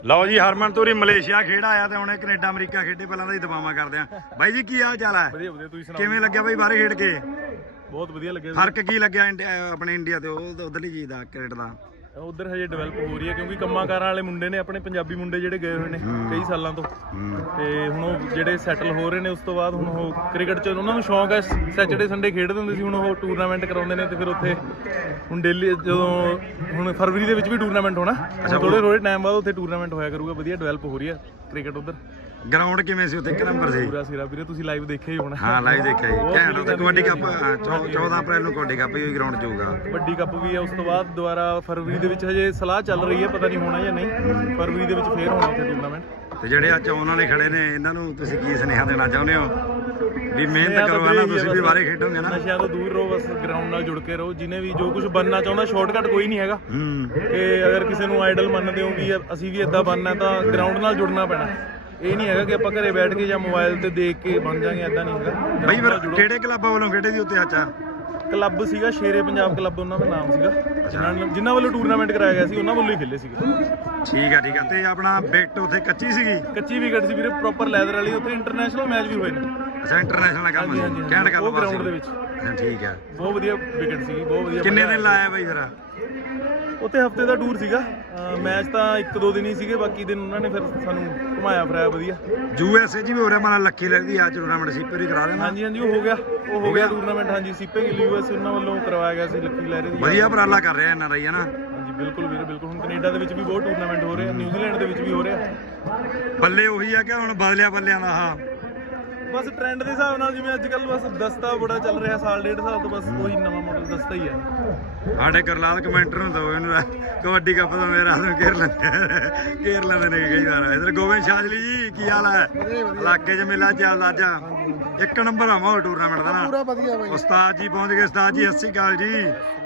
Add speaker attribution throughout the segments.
Speaker 1: ਲਓ ਜੀ ਹਰਮਨ ਤੂਰੀ ਮਲੇਸ਼ੀਆ ਖੇਡ ਆਇਆ ਤੇ ਹੁਣੇ ਕੈਨੇਡਾ ਅਮਰੀਕਾ ਖੇਡੇ ਪਹਿਲਾਂ ਦਾ ਹੀ ਦਬਾਵਾਂ ਕਰਦੇ ਆ ਬਾਈ ਜੀ ਕੀ ਹਾਲ ਚਾਲ ਹੈ
Speaker 2: ਵਧੀਆ ਵਧੀਆ ਤੁਸੀਂ ਸੁਣਾਓ
Speaker 1: ਕਿਵੇਂ ਲੱਗਿਆ ਬਾਈ ਬਾਹਰ ਖੇਡ ਕੇ
Speaker 2: ਬਹੁਤ ਵਧੀਆ ਲੱਗਿਆ
Speaker 1: ਫਰਕ ਕੀ ਲੱਗਿਆ ਆਪਣੇ ਇੰਡੀਆ ਤੇ ਉਧਰਲੀ ਚੀਜ਼ ਦਾ ਕ੍ਰਿਕਟ ਦਾ
Speaker 2: ਉਧਰ ਹਜੇ ਡਿਵੈਲਪ ਹੋ ਰਹੀ ਹੈ ਕਿਉਂਕਿ ਕੰਮਾਂ ਕਾਰਾਂ ਵਾਲੇ ਮੁੰਡੇ ਨੇ ਆਪਣੇ ਪੰਜਾਬੀ ਮੁੰਡੇ ਜਿਹੜੇ ਗਏ ਹੋਏ ਨੇ ਕਈ ਸਾਲਾਂ ਤੋਂ ਤੇ ਹੁਣ ਉਹ ਜਿਹੜੇ ਸੈਟਲ ਹੋ ਰਹੇ ਨੇ ਉਸ ਤੋਂ ਬਾਅਦ ਹੁਣ ਉਹ ਕ੍ਰਿਕਟ 'ਚ ਉਹਨਾਂ ਨੂੰ ਸ਼ੌਂਕ ਹੈ ਸੈਚਰਡੇ ਸੰਡੇ ਖੇਡਦੇ ਹੁੰਦੇ ਸੀ ਹੁਣ ਉਹ ਟੂਰਨਾਮੈਂਟ ਕਰਾਉਂਦੇ ਨੇ ਤੇ ਫਿਰ ਉੱਥੇ ਹੁਣ ਡੇਲੀ ਜਦੋਂ ਹੁਣ ਫਰਵਰੀ ਦੇ ਵਿੱਚ ਵੀ ਟੂਰਨਾਮੈਂਟ ਹੋਣਾ ਥੋੜੇ ਟਾਈਮ ਬਾਅਦ ਉੱਥੇ ਟੂਰਨਾਮੈਂਟ ਹੋਇਆ ਕਰੂਗਾ ਵਧੀਆ ਡਿਵੈਲਪ ਹੋ ਰਹੀ ਹੈ ਕ੍ਰਿਕਟ ਉਧਰ
Speaker 1: ਗਰਾਊਂਡ ਕਿਵੇਂ ਸੀ ਉੱਥੇ ਇੱਕ ਨੰਬਰ ਸੀ
Speaker 2: ਪੂਰਾ ਸਿਰਾ ਵੀਰੇ ਤੁਸੀਂ ਲਾਈਵ ਦੇਖਿਆ ਹੀ ਹੋਣਾ
Speaker 1: ਹਾਂ ਲਾਈਵ ਦੇਖਿਆ ਜੀ ਘੈਂਟ ਉੱਥੇ ਕਬੱਡੀ ਕੱਪ 14 ਅਪ੍ਰੈਲ ਨੂੰ ਕਬੱਡੀ ਕੱਪ ਹੀ ਗਰਾਊਂਡ 'ਚ ਹੋਊਗਾ
Speaker 2: ਵੱਡੀ ਕੱਪ ਵੀ ਹੈ ਉਸ ਤੋਂ ਬਾਅਦ ਦੁਬਾਰਾ ਫਰਵਰੀ ਦੇ ਵਿੱਚ ਹਜੇ ਸਲਾਹ ਚੱਲ ਰਹੀ ਹੈ ਪਤਾ ਨਹੀਂ ਹੋਣਾ ਜਾਂ ਨਹੀਂ ਫਰਵਰੀ ਦੇ ਵਿੱਚ ਫੇਰ ਹੋਣਾ ਉੱਥੇ ਟੂਰਨਾਮੈਂਟ
Speaker 1: ਤੇ ਜਿਹੜੇ ਅੱਜ ਆਉਣ ਵਾਲੇ ਖੜੇ ਨੇ ਇਹਨਾਂ ਨੂੰ ਤੁਸੀਂ ਕੀ ਸੁਨੇਹਾ ਦੇਣਾ ਚਾਹੁੰਦੇ ਹੋ ਵੀ ਮਿਹਨਤ ਕਰੋ ਨਾ ਤੁਸੀਂ ਵੀ ਬਾਹਰੇ ਖੇਡੋਗੇ ਨਾ
Speaker 2: ਨਸ਼ਿਆਂ ਤੋਂ ਦੂਰ ਰਹੋ ਬਸ ਗਰਾਊਂਡ ਨਾਲ ਜੁੜ ਕੇ ਰਹੋ ਜਿਹਨੇ ਵੀ ਜੋ ਕੁਝ ਬਣਨਾ ਚਾਹੁੰਦਾ ਸ਼ਾਰਟਕਟ ਕੋਈ ਨਹੀਂ ਹੈਗਾ ਕਿ ਅਗਰ ਕਿਸੇ ਨੂੰ ਆਈਡਲ ਮੰਨਦੇ ਹੋ ਵੀ ਅਸੀਂ ਵੀ ਇਦਾਂ ਬਣਨਾ ਤਾਂ ਗਰਾਊਂਡ ਨਾਲ ਜੁੜਨਾ ਪੈਣਾ ਇਹ ਨਹੀਂ ਹੈਗਾ ਕਿ ਆਪਾਂ ਘਰੇ ਬੈਠ ਕੇ ਜਾਂ ਮੋਬਾਈਲ ਤੇ ਦੇਖ ਕੇ ਬਣ ਜਾਾਂਗੇ ਇਦਾਂ ਨਹੀਂ ਹੈਗਾ
Speaker 1: ਬਈ ਫਿਰ ਕਿਹੜੇ ਕਲੱਬਾਂ ਵੱਲੋਂ ਖੇਡੇ ਸੀ ਉੱਤੇ ਅੱਛਾ
Speaker 2: ਕਲੱਬ ਸੀਗਾ ਸ਼ੇਰੇ ਪੰਜਾਬ ਕਲੱਬ ਉਹਨਾਂ ਦਾ ਨਾਮ ਸੀਗਾ ਜਿਨ੍ਹਾਂ ਵੱਲੋਂ ਟੂਰਨਾਮੈਂਟ ਕਰਾਇਆ ਗਿਆ ਸੀ ਉਹਨਾਂ ਵੱਲੋਂ ਹੀ ਖੇਲੇ ਸੀਗੇ
Speaker 1: ਠੀਕ ਆ ਤੇ ਆਪਣਾ ਵਿਕਟ ਉੱਥੇ ਕੱਚੀ ਸੀਗੀ
Speaker 2: ਕੱਚੀ ਵਿਕਟ ਸੀ ਵੀਰੇ ਪ੍ਰੋਪਰ ਲੈਦਰ ਵਾਲੀ ਉੱਥੇ ਇੰਟਰਨੈਸ਼ਨਲ ਮੈਚ ਵੀ ਹੋਏ ਨੇ
Speaker 1: ਅੱਛਾ ਇੰਟਰਨੈਸ਼ਨਲ ਕੰਮ ਸੀ ਕਹਿਣ ਗੱਲ
Speaker 2: ਉਹ ਗਰਾਊਂਡ ਦੇ ਵਿੱਚ
Speaker 1: ਠੀਕ ਹੈ
Speaker 2: ਬਹੁਤ ਵਧੀਆ ਵਿਕਟ ਸੀਗੀ ਬਹੁਤ ਵਧੀਆ
Speaker 1: ਕਿੰਨੇ ਦਿਨ ਲਾਇਆ ਬਈ ਫਿਰ
Speaker 2: ਉੱਥੇ ਹਫਤੇ ਦਾ ਟੂਰ ਸੀਗਾ ਮੈਚ ਤਾਂ 1-2 ਦਿਨ ਹੀ ਸੀਗੇ ਬਾਕੀ ਦਿਨ ਉਹਨਾਂ ਨੇ ਫਿਰ ਸਾਨੂੰ ਘੁਮਾਇਆ ਫਿਰਾਇਆ ਵਧੀਆ
Speaker 1: USA 'ਚ ਵੀ ਹੋ ਰਿਹਾ ਮਾਨਾ ਲੱਕੀ ਲੱਗਦੀ ਆ ਟੂਰਨਾਮੈਂਟ ਸੀਪੇ ਵੀ ਕਰਾ ਦੇਣਾ
Speaker 2: ਹਾਂਜੀ ਉਹ ਹੋ ਗਿਆ ਟੂਰਨਾਮੈਂਟ ਹਾਂਜੀ ਸੀਪੇ ਗਿੱਲ US ਉਹਨਾਂ ਵੱਲੋਂ ਕਰਵਾਇਆ ਗਿਆ ਸੀ ਲੱਕੀ ਲਹਿਰੇ ਦੀ
Speaker 1: ਵਧੀਆ ਉਪਰਾਲਾ ਕਰ ਰਿਹਾ ਇਹਨਾਂ ਰਹੀ ਹੈ ਨਾ
Speaker 2: ਹਾਂਜੀ ਬਿਲਕੁਲ ਵੀਰੇ ਬਿਲਕੁਲ ਹੁਣ ਕੈਨੇਡਾ ਦੇ ਵਿੱਚ ਵੀ ਬਹੁਤ ਟੂਰਨਾਮੈਂਟ ਹੋ ਰਹੇ ਆ ਨਿਊਜ਼ੀਲੈਂਡ ਦੇ ਵਿੱਚ ਵੀ ਹੋ ਰਿਹਾ
Speaker 1: ਬੱਲੇ ਉਹੀ ਆ ਕਿ ਹੁਣ ਬਦਲਿਆ ਬੱਲਿਆਂ ਦਾ ਆਹ
Speaker 2: ਬਸ ਟ੍ਰੈਂਡ ਦੇ ਹਿਸਾਬ ਨਾਲ ਜਿਵੇਂ ਅੱਜ ਕੱਲ ਬਸ ਦਸਤਾ ਬੜਾ ਚੱਲ ਰਿਹਾ ਸਾਲ ਡੇਢ ਸਾਲ ਤੋਂ ਬਸ ਉਹੀ ਨਵਾਂ ਮਾਡਲ ਦਸਤਾ ਹੀ ਆ
Speaker 1: ਸਾਡੇ ਗੁਰਲਾਲ ਕਮੈਂਟਰ ਨੂੰ ਦੋ ਇਹਨੂੰ ਕਬੱਡੀ ਕੱਪ ਦਾ ਮੇਰਾ ਨੂੰ ਘੇਰ ਲੈਂਦੇ ਨੇ ਕਈ ਵਾਰ ਇਧਰ ਗੋਬਿੰਦ ਸ਼ਾਜਲੀ ਜੀ ਕੀ ਹਾਲ ਹੈ ਇਲਾਕੇ 'ਚ ਮੇਲਾ ਚੱਲਦਾ ਅੱਜ ਇੱਕ ਨੰਬਰ ਆ ਮਾਹੌਲ ਟੂਰਨਾਮੈਂਟ ਦਾ ਨਾ
Speaker 3: ਪੂਰਾ ਵਧੀਆ ਬਾਈ
Speaker 1: ਉਸਤਾਦ ਜੀ ਪਹੁੰਚ ਗਏ ਉਸਤਾਦ ਜੀ ਸਤਿ ਸ਼੍ਰੀ ਅਕਾਲ ਜੀ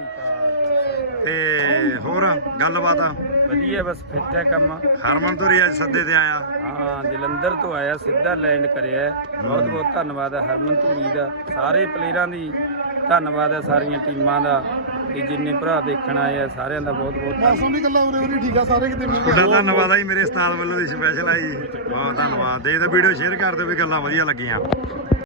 Speaker 1: ਤੇ ਹੋਰ ਗੱਲਬਾਤ ਆ
Speaker 4: ਵਧੀਆ ਬਸ ਫਿੱਟ ਹੈ ਕੰਮ
Speaker 1: ਹਰਮਨ ਤੁਰੀ ਅੱਜ ਸੱਦੇ ਤੇ ਆਇਆ
Speaker 4: ਹਾਂ ਜਲੰਧਰ ਤੋਂ ਆਇਆ ਸਿੱਧਾ ਲੈਂਡ ਕਰਿਆ ਬਹੁਤ ਬਹੁਤ ਧੰਨਵਾਦ ਹੈ ਹਰਮਨ ਧੂਰੀ ਦਾ ਸਾਰੇ ਪਲੇਅਰਾਂ ਦੀ ਧੰਨਵਾਦ ਹੈ ਸਾਰੀਆਂ ਟੀਮਾਂ ਦਾ ਤੇ ਜਿੰਨੇ ਭਰਾ ਦੇਖਣ ਆਏ ਆ ਸਾਰਿਆਂ ਦਾ ਬਹੁਤ ਬਹੁਤ
Speaker 3: ਮੌਸਮ ਦੀ ਗੱਲਾਂ ਉਰੇ ਠੀਕ ਆ ਸਾਰੇ ਕਿਤੇ ਮਿਲ
Speaker 1: ਤੁਹਾਡਾ ਧੰਨਵਾਦ ਆ ਜੀ ਮੇਰੇ ਉਸਤਾਦ ਵੱਲੋਂ ਦੀ ਸਪੈਸ਼ਲ ਆ ਜੀ ਬਹੁਤ ਧੰਨਵਾਦ ਦੇ ਵੀਡੀਓ ਸ਼ੇਅਰ ਕਰ ਦਿਓ ਵੀ ਗੱਲਾਂ ਵਧੀਆ ਲੱਗੀਆਂ